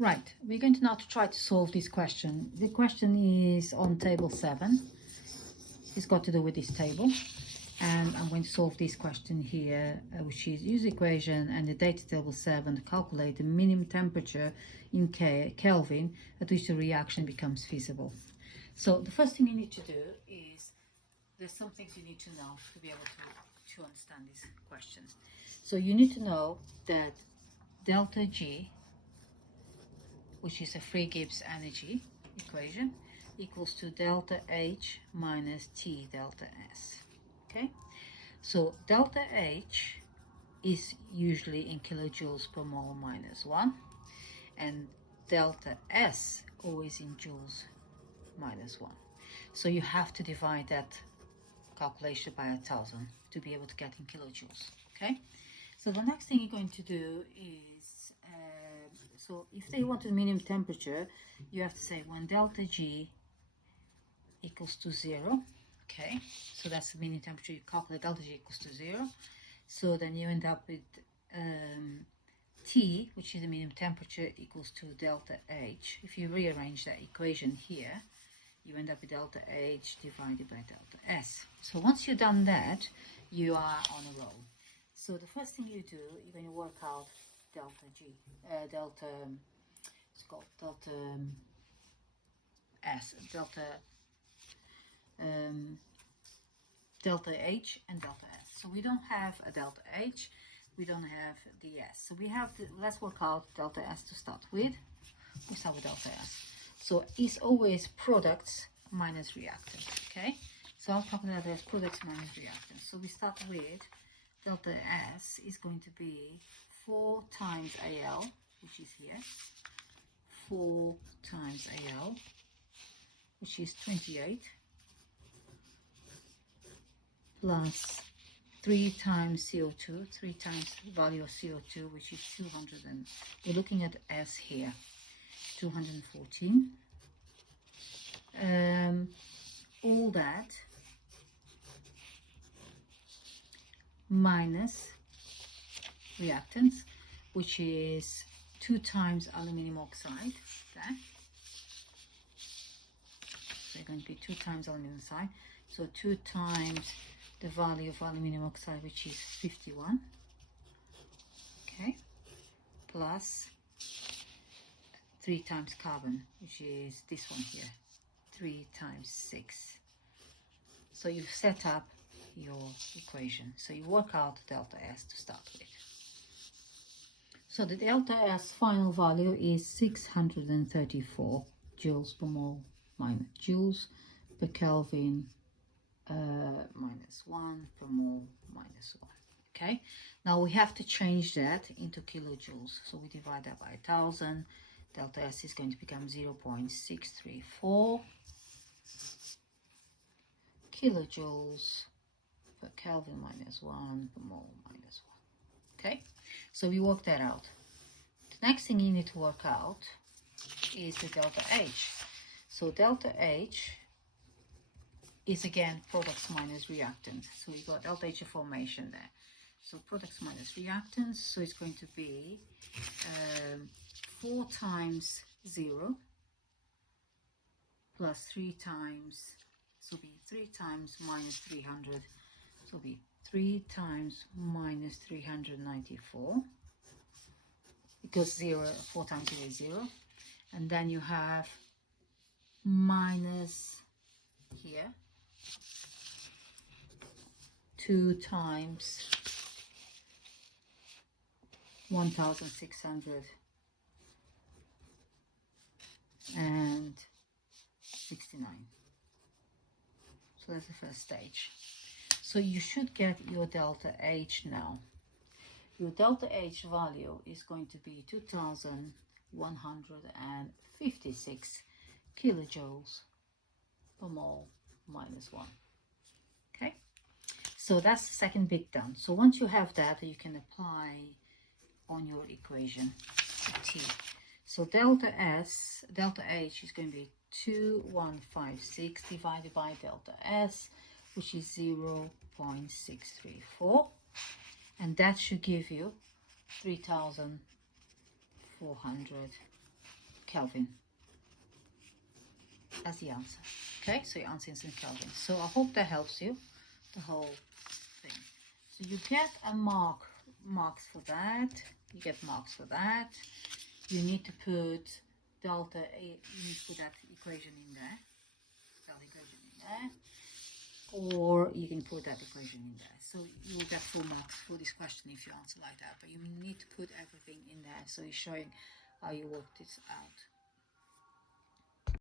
Right, we're going to now try to solve this question. The question is on table 7. It's got to do with this table. And I'm going to solve this question here, which is use the equation and the data table 7 to calculate the minimum temperature in Kelvin at which the reaction becomes feasible. So the first thing you need to do is, there's some things you need to know to be able to understand this question. So you need to know that delta G, which is a free Gibbs energy equation, equals to delta H minus T delta S. Okay, so delta H is usually in kilojoules per mole minus 1, and delta S always in joules minus 1. So you have to divide that calculation by 1000 to be able to get in kilojoules. Okay, so the next thing you're going to do is, so if they want a minimum temperature, you have to say when delta G equals to 0. Okay, so that's the minimum temperature. You calculate delta G equals to 0. So then you end up with T, which is the minimum temperature, equals to delta H. If you rearrange that equation here, you end up with delta H divided by delta S. So once you've done that, you are on a roll. So the first thing you do, you're going to work out delta G, it's called delta S, delta H and delta S. So we don't have a delta H, we don't have the S. So we have to, let's work out delta S to start with. We start with delta S. So it's always products minus reactants, okay? So I'll calculate that as products minus reactants. So we start with delta S is going to be 4 times AL, which is here, 4 times AL, which is 28, plus 3 times CO2, 3 times value of CO2, which is 200, and we're looking at S here, 214. All that minus reactants, which is 2 times aluminum oxide there. So it's going to be 2 times aluminum oxide. So 2 times the value of aluminum oxide, which is 51. Okay, plus 3 times carbon, which is this one here, 3 times 6. So you've set up your equation. So you work out delta S to start with. So the delta S final value is 634 joules per mole minus joules per Kelvin minus 1 per mole minus 1. Okay, now we have to change that into kilojoules. So we divide that by 1000. Delta S is going to become 0.634 kilojoules per Kelvin minus 1 per mole minus 1. Okay, so we work that out. The next thing you need to work out is the delta H. So delta H is again products minus reactants. So you got delta H formation there. So products minus reactants, so it's going to be 4 times 0 plus 3 times, so be 3 times minus 300, so be 3 times minus 394, because 4 times 0 is 0, and then you have minus here 2 times 1669. So that's the first stage. So you should get your delta H now. Your delta H value is going to be 2156 kilojoules per mole minus 1. Okay, so that's the second bit done. So once you have that, you can apply on your equation T. So delta H is going to be 2156 divided by delta S, which is 0.634, and that should give you 3400 Kelvin as the answer. Okay, so your answer is in Kelvin. So I hope that helps you, the whole thing. So you get a marks for that. You get marks for that. You need to put delta, you need to put that equation in there. Delta equation in there. Or you can put that equation in there. So you will get full marks for this question if you answer like that. But you need to put everything in there. So you're showing how you work this out.